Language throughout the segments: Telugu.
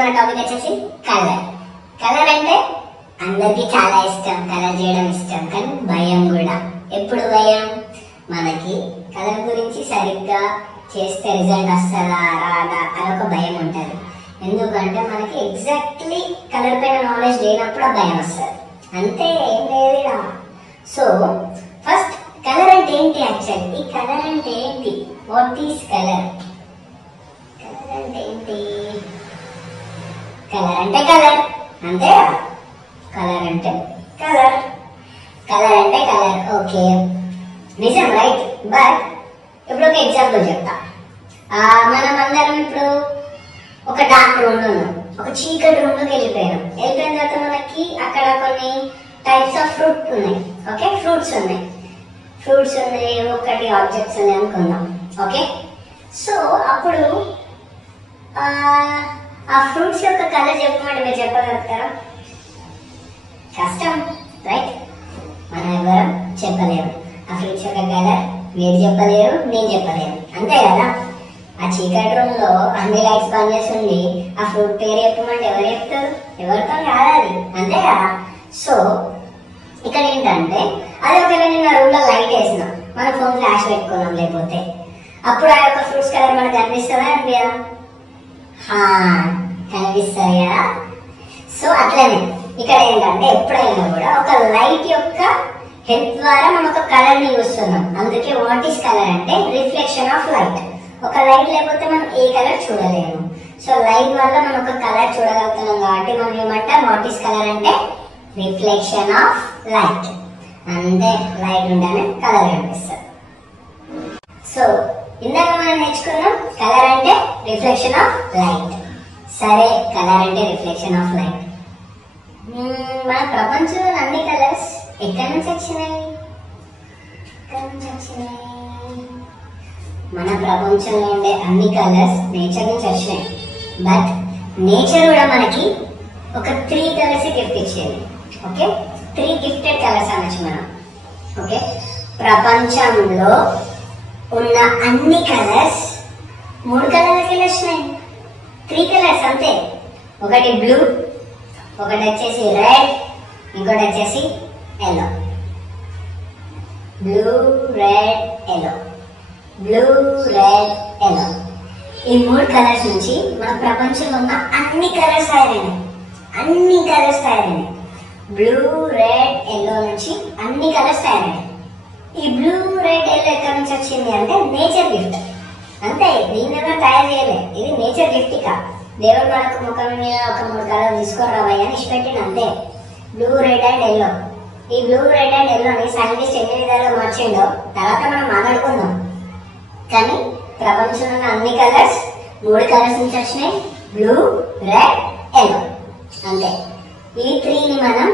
మన టాపిక్ వచ్చేసి కలర్. కలర్ అంటే అందరికి చాలా ఇష్టం, కలర్ చేయడం ఇష్టం, కానీ భయం కూడా. ఎప్పుడు భయం? మనకి కలర్ గురించి సరిగ్గా చేస్తే రిజల్ట్ వస్తుందా రాదా అని ఒక భయం ఉంటుంది. ఎందుకంటే మనకి ఎగ్జాక్ట్లీ కలర్ పైన నాలెడ్జ్ లేనప్పుడు ఆ భయం వస్తుంది. అంతే, ఏం లేదు. సో ఫస్ట్ కలర్ అంటే ఏంటి? యాక్చువల్లీ ఈ కలర్ అంటే ఏంటి? What is colour? కలర్ అంటే ఏంటి? కలర్ అంటే కలర్, అంతే. కలర్ అంటే కలర్, కలర్ అంటే కలర్. ఓకే, నిజం, రైట్. బట్ ఇప్పుడు ఒక ఎగ్జాంపుల్ చెప్తా. మనం అందరం ఇప్పుడు ఒక డార్క్ రూమ్ లో ఉన్నాం, ఒక చీకటి రూమ్ లోకి వెళ్ళిపోయిన తర్వాత మనకి అక్కడ కొన్ని టైప్స్ ఆఫ్ ఫ్రూట్ ఉన్నాయి. ఓకే, ఫ్రూట్స్ ఉన్నాయి, ఒకటి ఆబ్జెక్ట్స్ ఉన్నాయి అనుకుందాం. ఓకే, సో అప్పుడు ఆ ఫ్రూట్స్ యొక్క కలర్ చెప్పమంటే మీరు చెప్పగలుగుతారా? కష్టం, రైట్? మనం ఎవరు చెప్పలేము. ఆ ఫ్రూట్స్ యొక్క కలర్ మీరు చెప్పలేరు, నేను చెప్పలేను, అంతే కదా. ఆ చీకటి రూమ్ లో అన్ని లైట్స్ బంద్ చేస్తుంది, ఆ ఫ్రూట్ పేరు చెప్పమంటే ఎవరు చెప్తారు? ఎవరితో కాదు, అంతే కదా. సో ఇక్కడ ఏంటంటే అది ఒకవేళ నేను రూమ్ లో లైట్ వేసిన, మన ఫోన్ ఫ్లాష్ పెట్టుకున్నాం లేకపోతే, అప్పుడు ఆ యొక్క ఫ్రూట్స్ కలర్ మనకు కనిపిస్తుందా? అనిపించదా? కనిపిస్తాయి కదా. సో అట్లనే ఇక్కడ ఏంటంటే ఎప్పుడైనా కూడా ఒక లైట్ యొక్క హెల్ప్ ద్వారా మనం ఒక కలర్ ని చూస్తున్నాం. అందుకే వాట్ ఈస్ కలర్ అంటే రిఫ్లెక్షన్ ఆఫ్ లైట్. ఒక లైట్ లేకపోతే మనం ఏ కలర్ చూడలేము. సో లైట్ వల్ల మనం ఒక కలర్ చూడగలుగుతున్నాం కాబట్టి మనం ఏమంటాం? వాట్ ఈస్ కలర్ అంటే రిఫ్లెక్షన్ ఆఫ్ లైట్. అంటే లైట్ ఉంటేనే కలర్ కనిపిస్తుంది. సో ఇందాక మనం నేర్చుకున్నాం కలర్ అంటే రిఫ్లెక్షన్ ఆఫ్ లైట్. సరే, కలర్ అంటే రిఫ్లెక్షన్ ఆఫ్ లైట్. మన ప్రపంచంలో అన్ని కలర్స్ ఎక్కడి నుంచి వచ్చినాయి? మన ప్రపంచంలో ఉండే అన్ని కలర్స్ నేచర్ నుంచి వచ్చినాయి. బట్ నేచర్ కూడా మనకి ఒక 3 కలర్స్ గిఫ్ట్ ఇచ్చేది. ఓకే, 3 గిఫ్టెడ్ కలర్స్ అనొచ్చు మనం. ఓకే, ప్రపంచంలో ఉన్న అన్ని కలర్స్ 3 కలర్లకి వచ్చినాయి. 3 కలర్స్ అంతే. ఒకటి బ్లూ, ఒకటి వచ్చేసి రెడ్, ఇంకోటి వచ్చేసి yellow. Blue, red, yellow, blue, red, yellow. ఈ 3 కలర్స్ నుంచి మన ప్రపంచంలో ఉన్న అన్ని కలర్స్ తయారైనాయి. బ్లూ, రెడ్, ఎల్లో నుంచి అన్ని కలర్స్ తయారైనాయి. ఈ బ్లూ, రెడ్, ఎల్లో ఎక్కడి నుంచి వచ్చింది అంటే నేచర్ గిఫ్ట్, అంతే. దీన్ని ఎవరు తయారు చేయలేదు, ఇది నేచర్ గిఫ్ట్. ఇక దేవుడు మనకు ముఖం మీద ఒక 3 కలర్ తీసుకోరావయ్యా అని ఇష్టపెట్టింది, అంతే. Blue, red and yellow. ఈ బ్లూ, రెడ్ అండ్ ఎల్లోని సైంటిస్ట్ ఎన్ని విధాలుగా మార్చిండో తర్వాత మనం మాట్లాడుకుందాం. కానీ ప్రపంచంలో ఉన్న అన్ని కలర్స్ 3 కలర్స్ నుంచి వచ్చినాయి. బ్లూ, రెడ్, ఎల్లో, అంతే. ఈ 3ని మనం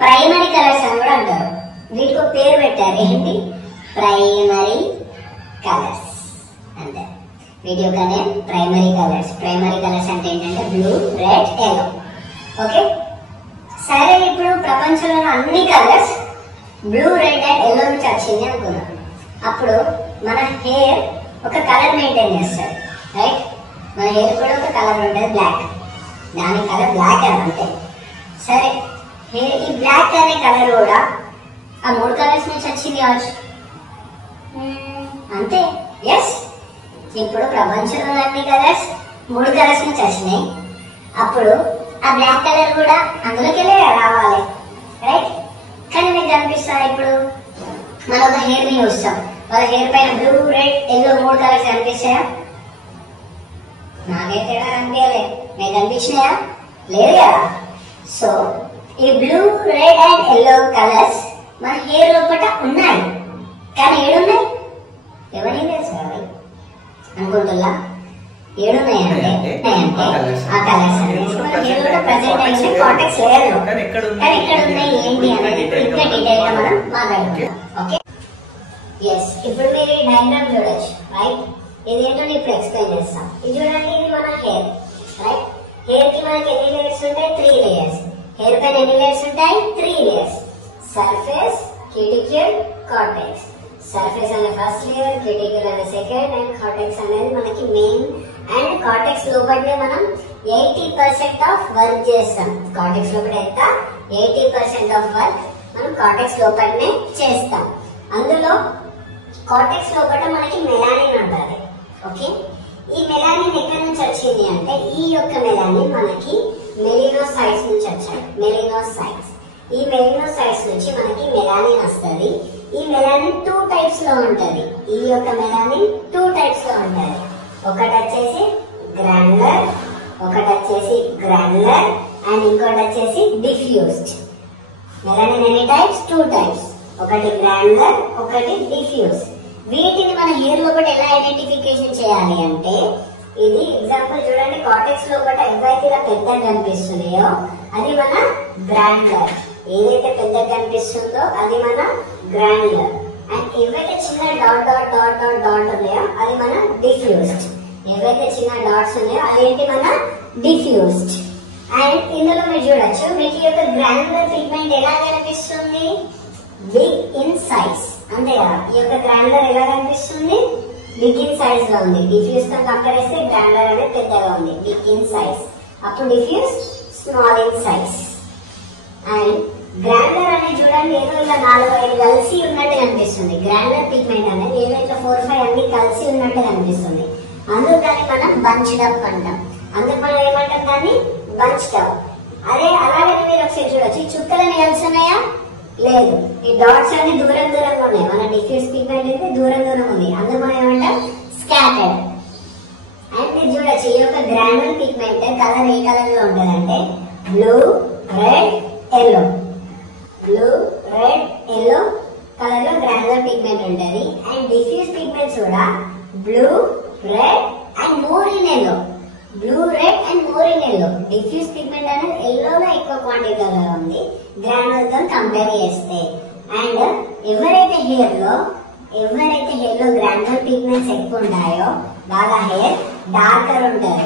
ప్రైమరీ కలర్స్ అని కూడా అంటారు. వీటికి ఒక పేరు పెట్టారు, ఏంటి? ప్రైమరీ కలర్స్, అంతే. వీటి యొక్క name primary colours. Primary colours అంటే ఏంటంటే బ్లూ, రెడ్, ఎల్లో. ఓకే, సరే. ఇప్పుడు ప్రపంచంలో అన్ని colours blue, red and yellow నుంచి వచ్చింది అనుకున్నాం. అప్పుడు మన హెయిర్ ఒక కలర్ మెయింటైన్ చేస్తుంది, రైట్? మన హెయిర్ కూడా ఒక కలర్ ఉంటుంది, బ్లాక్. దాని కలర్ బ్లాక్ అంతే. సరే, ఈ బ్లాక్ అనే కలర్ కూడా ఆ 3 కలర్స్ నుంచి వచ్చింది కావచ్చు, అంతే. ఎస్, ఇప్పుడు ప్రపంచంలో అన్ని కలర్స్ 3 కలర్స్ నుంచి వచ్చినాయి. అప్పుడు ఆ బ్లాక్ కలర్ కూడా అందులోకి రావాలి, రైట్? కానీ మీకు కనిపిస్తుంది, ఇప్పుడు మనం ఒక హెయిర్ ని చూస్తాం, వాళ్ళ హెయిర్ పైన బ్లూ, రెడ్, ఎల్లో 3 కలర్స్ కనిపిస్తాయా? నాకైతే కనిపించలే. మీకు కనిపించినాయా? లేదు కదా. సో ఈ blue, red and yellow colours మన హెయిర్ లోపల ఉన్నాయి, కానీ ఏడున్నాయి? ఎవరికి తెలుసు అనుకుంటున్నా? ఏడున్నాయంటే ఆ కలర్స్ మన హెయిర్ లో ప్రెసెంట్ అయిన కాంటాక్ట్స్ లేదు, కానీ ఎక్కడ ఉన్నాయి ఏంటి అనేది ఇంకా డీటెయిల్ గా మనం మాట్లాడుకుందాం. Okay, yes. ఇప్పుడు మీరు ఈ డయాగ్రామ్ చూడొచ్చు, రైట్? ఇదేంటో నేను ఇప్పుడు ఎక్స్ప్లెయిన్ చేస్తాను. ఇది చూడండి, ఇది మన హెయిర్, రైట్? హెయిర్ కి మనకి ఎన్ని లేయర్స్ ఉంటాయి? 3 లేయర్స్. హెయిర్ పైన ఎన్ని లేయర్స్ ఉంటాయి? 3 layers. Surface, cuticle, cortex. Surface అనే ఫస్ట్ లేయర్, క్యూటికల్ అనే సెకండ్, అండ్ కార్టెక్స్ అనేది మనకి మెయిన్. అండ్ కార్టెక్స్ లోపలనే మనం 80% ఆఫ్ వర్క్ చేస్తాం. కార్టెక్స్ లోపల ఎంత 80% ఆఫ్ వర్క్ మనం కార్టెక్స్ లోపలనే చేస్తాం. అందులో కార్టెక్స్ లోపల మనకి మెలానిన్ ఉంటుంది. ఓకే, ఈ మెలానిన్ ఎక్కడి నుంచి వచ్చింది అంటే ఈ యొక్క మెలానిన్ మనకి మెలినోసైట్స్ నుంచి వచ్చాయి. మెలినోసైట్స్, ఈ మెలినోసైట్స్ నుంచి మనకి మెలానిన్ వస్తుంది. ఈ మెలానిన్ 2 టైప్స్ లో ఉంటది. ఈ యొక్క మెలానిన్ 2 టైప్స్ లో ఉంటది. ఒకటి వచ్చేసి గ్రాన్యులర్, ఒకటి వచ్చేసి గ్రాన్యులర్, అండ్ ఇంకోటి వచ్చేసి డిఫ్యూజ్డ్. మెలానిన్ ఎన్ని టైప్స్? 2 టైప్స్. ఒకటి గ్రాన్యులర్, ఒకటి డిఫ్యూజ్. వీటిని మన హెయిర్ లోపల ఎలా ఐడెంటిఫికేషన్ చేయాలి అంటే, ఇది ఎగ్జాంపుల్ చూడండి, కార్టెక్స్ లోపల ఏవైతే ఇలా పెద్దగా కనిపిస్తున్నాయో అది మన గ్రాన్యులర్. ఏదైతే పెద్దగా కనిపిస్తుందో అది మన గ్రాన్యులర్. అండ్ ఏవైతే చిన్న dot dot dot dot dot ఉన్నాయో అది మన డిఫ్యూజ్డ్. ఏవైతే చిన్న డాట్స్ ఉన్నాయో అదేంటి మన డిఫ్యూజ్డ్. అండ్ ఇందులో మీరు చూడొచ్చు, మీకు ఈ యొక్క గ్రాన్యులర్ పిగ్మెంట్ ఎలా కనిపిస్తుంది? బిగ్ ఇన్ సైజ్, అంతే కదా. ఈ యొక్క గ్రాన్యులర్ ఎలా కనిపిస్తుంది? బిగ్ ఇన్ సైజ్ లో ఉంది. డిఫ్యూజ్ తో కంపేర్ చేస్తే గ్రాన్యులర్ అనేది పెద్దగా ఉంది, బిగ్ ఇన్ సైజ్. అప్పుడు diffuse small in size. And granular అనేది చూడండి, ఏదో ఇలా 4-5 కలిసి ఉన్నట్టు కనిపిస్తుంది. గ్రాన్యులర్ పిగ్మెంట్ అనేది ఏదో ఇట్లా 4-5 అన్ని కలిసి ఉన్నట్టు కనిపిస్తుంది. అందుకు దాన్ని మనం బంచ్డ్ అప్ అంటాం. అందుకు మనం ఏమంటాం? దాన్ని బంచ్డ్ అప్. అదే అలాగే మీరు ఒకసారి చూడొచ్చు, ఈ చుక్కలని కలిసి ఉన్నాయా? లేదు. ఈ డాట్స్ అన్ని దూరం దూరంగా ఉన్నాయి. మన డిఫ్యూజ్ పిగ్మెంట్ అయితే దూరం దూరం ఉంది. అందుకు మనం ఏమంటాం? స్కాటర్డ్. అండ్ మీరు చూడొచ్చు, ఈ యొక్క గ్రాన్యులర్ పిగ్మెంట్ కలర్ ఏ కలర్ లో ఉంటుంది అంటే blue, red, yellow. Blue, red, yellow colour లో గ్రాన్యులర్ పిగ్మెంట్ ఉంటుంది. అండ్ డిఫ్యూజ్ పిగ్మెంట్స్ కూడా blue, red, and more in yellow. Blue, red, and more in yellow. Diffuse pigment అనేది ఎల్లోలో ఎక్కువ క్వాంటిటీలో ఉంది గ్రాన్యులర్ తో కంపేర్ చేస్తే. అండ్ ఎవరైతే హెయిర్ లో గ్రాన్యులర్ పిగ్మెంట్స్ ఎక్కువ ఉంటాయో వాళ్ళ హెయిర్ డార్కర్ ఉంటుంది.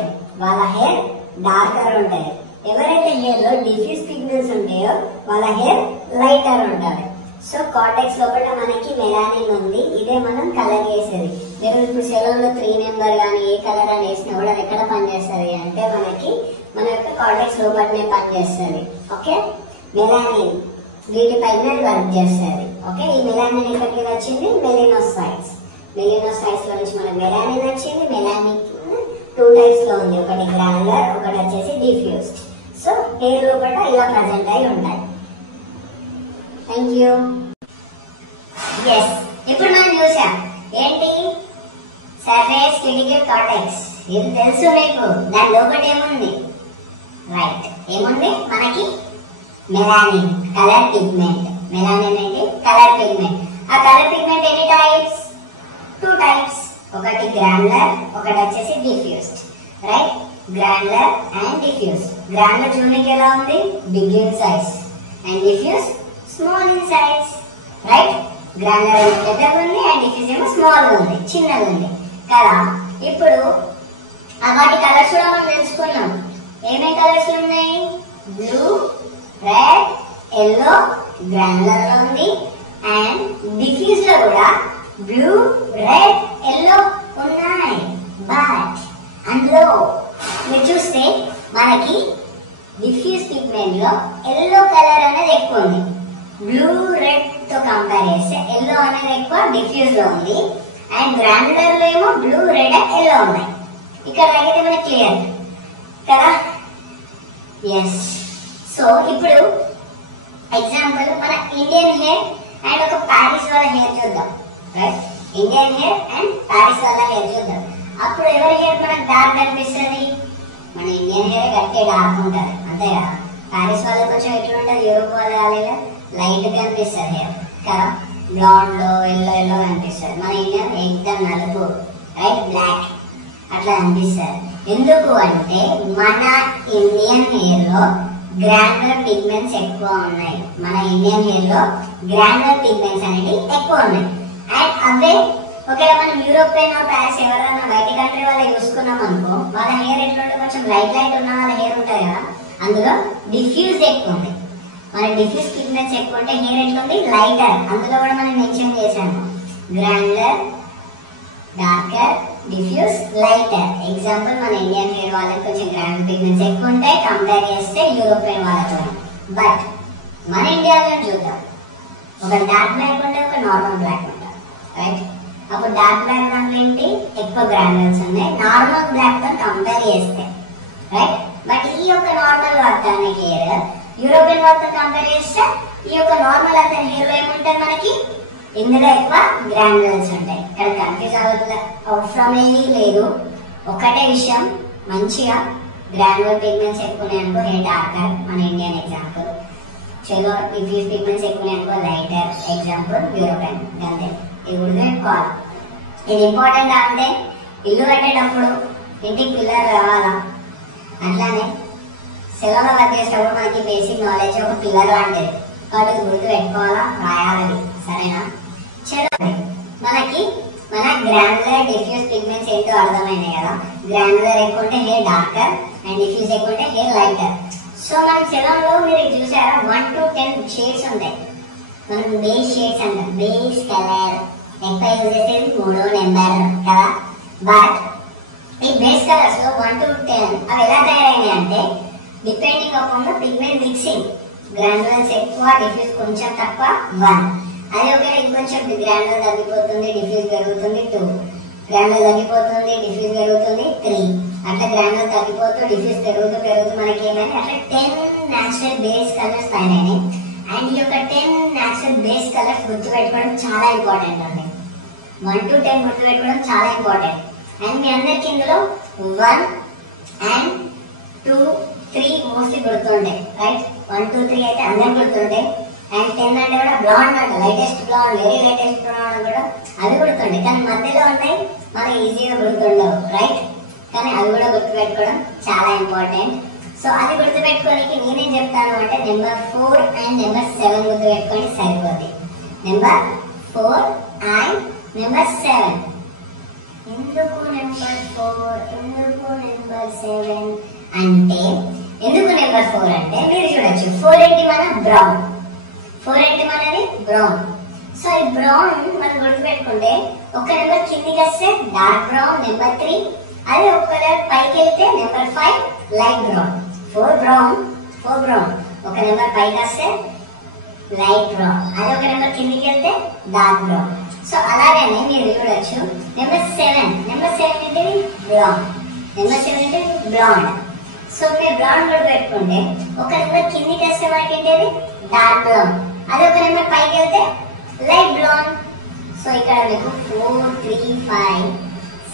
ఎవరైతే హెయిర్ లో డిఫ్యూజ్ పిగ్మెంట్స్ ఉంటాయో వాళ్ళ హెయిర్ లైటర్ ఉంటుంది. సో కార్టెక్స్ లోపల మనకి మెలానిన్ ఉంది. ఇదే మనం కలర్ చేసేది. మీరు ఇప్పుడు సెలూన్ లో 3 నెంబర్ కానీ ఏ కలర్ అని వేసినా కూడా అది ఎక్కడ పనిచేస్తుంది అంటే మనకి మన యొక్క కార్టెక్స్ లోపలనే పనిచేస్తుంది. ఓకే, మెలానిన్ వీటిపైన వర్క్ చేస్తుంది. ఓకే, ఈ మెలానిన్ ఎక్కడికి వచ్చింది? మెలినోసైట్స్. మెలినోసైట్స్ లో నుంచి మనకి మెలానిన్ వచ్చింది. మెలానిన్ 2 టైప్స్ లో ఉంది. ఒకటి గ్రాన్యులర్, ఒకటి వచ్చేసి డిఫ్యూజ్డ్. సో హెయిర్ లోపల ఇలా ప్రజెంట్ అయి ఉంటాయి. Thank you. ఎస్, ఇప్పుడు మనం చూసాం ఏంటి? Surface, cuticle, cortex. ఇది తెలుసు మీకు. దాని లోపల ఏముంది? రైట్, ఏముంది? మనకి మెలానిన్, కలర్ పిగ్మెంట్. మెలానిన్ ఏంటి? Colour pigment. ఆ కలర్ పిగ్మెంట్ ఎన్ని టైప్స్? 2 టైప్స్. ఒకటి గ్రాన్యులర్, ఒకటి వచ్చేసి diffused. Right, granular and diffuse. Granular చూడడానికి ఎలా ఉంది? Big in size. And diffuse small in size. Right, granular పెద్దగా ఉంది అండ్ డిఫ్యూజ్ ఏమో స్మాల్ ఉంది, చిన్నది ఉంది కదా. ఇప్పుడు వాటి కలర్స్ కూడా మనం తెలుసుకున్నాం. ఏమేమి కలర్స్ ఉన్నాయి? బ్లూ, రెడ్, ఎల్లో గ్రాన్యులర్ లో ఉంది. అండ్ డిఫ్యూజ్ లో కూడా బ్లూ, రెడ్, ఎల్లో ఉన్నాయి. బట్ అందులో మీరు చూస్తే మనకి డిఫ్యూజ్ పిగ్మెంట్ లో ఎల్లో కలర్ అనేది ఎక్కువ ఉంది. బ్లూ, రెడ్ తో కంపేర్ చేస్తే ఎల్లో అనేది ఎక్కువ డిఫ్యూజ్ లో ఉంది. అండ్ గ్రాన్యులర్ లో ఏమో బ్లూ, రెడ్, ఎల్లో ఉన్నాయి. ఇక్కడ అయితే మనకి క్లియర్ కదా. ఎస్, సో ఇప్పుడు ఎగ్జాంపుల్ మన ఇండియన్ హెయిర్ అండ్ ఒక ప్యారిస్ వాళ్ళ హెయిర్ చూద్దాం. Right, Indian hair and Paris వాళ్ళ హెయిర్ చూద్దాం. అప్పుడు ఎవరి హెయిర్ మనకు డార్క్ కనిపిస్తుంది? మన ఇండియన్ హెయిర్ గట్టిగా డార్క్ ఉంటుంది, అంతే కదా. ప్యారిస్ వాళ్ళకి కొంచెం ఎట్లా ఉంటుంది? యూరోప్ వాళ్ళ వాళ్ళ లైట్ కనిపిస్తుంది హెయిర్ కదా. బ్లాండ్ లో ఎల్లో ఎల్లో కనిపిస్తుంది. మన ఇండియన్ ఎగ్జామ్ నలుపు, రైట్, బ్లాక్ అట్లా కనిపిస్తుంది. ఎందుకు అంటే మన ఇండియన్ హెయిర్ లో గ్రాన్యులర్ పిగ్మెంట్స్ ఎక్కువ ఉన్నాయి. మన ఇండియన్ హెయిర్ లో గ్రాన్యులర్ పిగ్మెంట్స్ అనేవి ఎక్కువ ఉన్నాయి. అండ్ అవే ఒకవేళ మనం యూరోపియన్ ప్యారిస్ ఎవరైనా బయట కంట్రీ వాళ్ళ చూసుకున్నాం అనుకో, వాళ్ళ హెయిర్ ఎట్లుంటే కొంచెం లైట్ లైట్ ఉన్న వాళ్ళ హెయిర్ ఉంటాయి కదా, అందులో డిఫ్యూజ్ ఎక్కువ ఉంది. మన డిఫ్యూజ్ పిగ్మెంట్స్ ఎక్కువ ఉంటే హెయిర్ ఎట్లుంది? లైటర్. అందులో కూడా మనం మెన్షన్ చేశాము granular, darker, diffuse, lighter. Example మన ఇండియన్ హెయిర్ వాళ్ళకి కొంచెం గ్రాన్యులర్ పిగ్మెంట్స్ ఎక్కువ ఉంటాయి కంపేర్ చేస్తే యూరోపియన్ వాళ్ళతో. బట్ మన ఇండియాలో చూద్దాం, ఒక డార్క్ బ్లాక్ ఉంటే ఒక నార్మల్ బ్లాక్ ఉంటుంది, రైట్? అప్పుడు డార్క్ బ్లాక్ దాంట్లో ఏంటి ఎక్కువ గ్రాన్యులర్స్ ఉన్నాయి నార్మల్ బ్లాక్ తో కంపేర్ చేస్తే, రైట్? బట్ ఈ యొక్క నార్మల్ అతని హెయిర్ యూరోపియన్ వాళ్ళతో కంపేర్ చేస్తే ఈ యొక్క నార్మల్ అతని హెయిర్ లో ఏముంటాయి మనకి ఇందులో ఎక్కువ గ్రాన్యులర్స్ ఉంటాయి. ఇక్కడ కన్ఫ్యూజ్ అవసరమే లేదు, ఒకటే విషయం మంచిగా గ్రాన్యులర్ పిగ్మెంట్స్ ఎక్కువ అనుకో హెయిర్ డార్కర్ మన ఇండియన్ ఎగ్జాంపుల్, చలో డిఫ్యూజ్ పిగ్మెంట్స్ ఎక్కువ అనుకో లైటర్ ఎగ్జాంపుల్ యూరోపియన్. అంతే, ఇది గుర్తుపెట్టుకోవాలి. ఇది ఇంపార్టెంట్ అంటే ఇల్లు కట్టేటప్పుడు ఇంటికి పిల్లలు రావాలా, అట్లానే సెలవుల వర్క్ చేసేటప్పుడు మనకి బేసిక్ నాలెడ్జ్ ఒక పిల్లర్ లాంటిది, కాబట్టి గుర్తు పెట్టుకోవాలా, రాయాలి, సరేనా? చలో మనకి మన గ్రాన్యులర్ డిఫ్యూజ్ పిగ్మెంట్స్ ఏంటో అర్థమైనాయి కదా. గ్రాన్యులర్ ఎక్కువ ఉంటే హెయిర్ డార్కర్ అండ్ డిఫ్యూజ్ ఎక్కువ ఉంటే హెయిర్ లైటర్. సో మనం సెలవులో మీరు చూసారా 1 to 10 షేడ్స్ ఉంటాయి. మనం బేస్ షేడ్స్ అంటాం, బేస్ కలర్ ఎక్కువ యూజ్ చేసేది 3వ నెంబర్ కదా. బట్ ఈ బేస్ కలర్స్ లో 1 to 10 అవి ఎలా తయారైనాయి అంటే depending upon the pigment mixing. Granulars ఎక్కువ, డిఫ్యూజ్ కొంచెం తక్కువ 1. అదే ఒకవేళ ఇంకొంచెం గ్రాన్యులర్ తగ్గిపోతుంది, డిఫ్యూజ్ పెరుగుతుంది 2, గ్రాన్యులర్ తగ్గిపోతుంది, డిఫ్యూజ్ పెరుగుతుంది 3, అట్లా గ్రాన్యులర్ తగ్గిపోతూ డిఫ్యూజ్ పెరుగుతూ మనకి ఏమైనా అట్లా 10 న్యాచురల్ బేస్ కలర్స్ తయారైనాయి. అండ్ ఈ యొక్క 10 న్యాచురల్ బేస్ కలర్స్ గుర్తుపెట్టుకోవడం చాలా ఇంపార్టెంట్ అండి. 1 to 10 గుర్తుపెట్టుకోవడం చాలా ఇంపార్టెంట్. అండ్ మీ అందరికి ఇందులో 1 and 2, 3 మోస్ట్లీ గుర్తుంటాయి, రైట్? 1, 2, 3 అయితే అందరికి గుర్తుంటాయి. అండ్ 10 అంటే కూడా బ్లాండ్ అంటే latest blonde, very latest blonde కూడా అవి గుర్తుంటాయి. కానీ మధ్యలో ఉన్నాయి మనకి ఈజీగా గుర్తుండవు, రైట్? కానీ అవి కూడా గుర్తుపెట్టుకోవడం చాలా ఇంపార్టెంట్. సో అది గుర్తుపెట్టుకోనికి నేనేం చెప్తాను అంటే నెంబర్ 4 and నెంబర్ 7 గుర్తుపెట్టుకోండి సరిపోతుంది. Number 4 and number 7. ఎందుకు నెంబర్ 4, ఎందుకు నెంబర్ 7 అంటే, ఎందుకు నెంబర్ 4 అంటే మీరు చూడొచ్చు 4 ఏంటి మన బ్రౌన్, 4 ఏంటి మనది బ్రౌన్. సో ఈ బ్రౌన్ మనం గుర్తుపెట్టుకుంటే ఒక నెంబర్ కిందికి వస్తే డార్క్ బ్రౌన్ నెంబర్ 3, అదే ఒక కలర్ పైకి వెళ్తే నెంబర్ 5 లైట్ బ్రౌన్. 4 బ్రౌన్ ఒక నెంబర్ పైకి వస్తే లైట్ బ్రౌన్, అదే ఒక నెంబర్ కిందికి వెళ్తే డార్క్ బ్రౌన్. సో అలాగనే మీరు చూడొచ్చు నెంబర్ 7 ఏంటి బ్రౌన్, నెంబర్ 7 ఏంటి బ్లాండ్. సో మీరు బ్లాండ్ కూడా పెట్టుకుంటే ఒక నెంబర్ కిందికి వస్తే మనకి ఏంటి డార్క్ బ్రౌన్, అదే ఒక నెంబర్ పైకి వెళ్తే లైట్ బ్రౌన్. సో ఇక్కడ మీకు 4, 3, 5,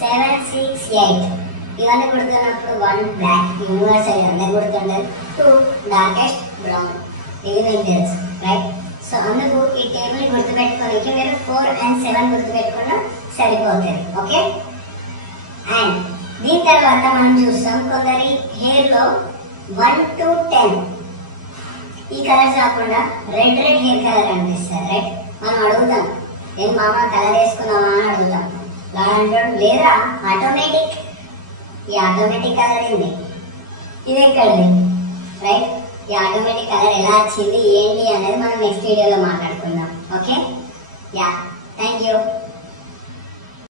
7, 6, 8 ఇవన్నీ గుర్తున్నప్పుడు 1 బ్లాక్ యూనివర్సల్ అందరు గుర్తుండదు, 2 డార్కెస్ట్ బ్రౌన్, ఇది మీకు తెలుసు, రైట్? సో అందుకు ఈ టేబుల్ గుర్తుపెట్టుకోనికి మీరు 4 and 7 గుర్తుపెట్టుకున్నా సరిపోతుంది, ఓకే? అండ్ దీని తర్వాత మనం చూస్తాం కొందరి హెయిర్ లో 1 to 10 ఈ కలర్స్ కాకుండా రెడ్ హెయిర్ కలర్ అనిపిస్తుంది, రైట్? మనం అడుగుతాం ఏం మామ కలర్ వేసుకున్నావా అని అడుగుతాం, లేదా ఆటోమేటిక్. ఈ ఆటోమేటిక్ కలర్ ఏంది, ఇది ఎక్కడిది, రైట్? ఈ ఆటోమేటిక్ కలర్ ఎలా వచ్చింది ఏంటి అనేది మనం నెక్స్ట్ వీడియోలో మాట్లాడుకుందాం, ఓకే? Yeah, thank you.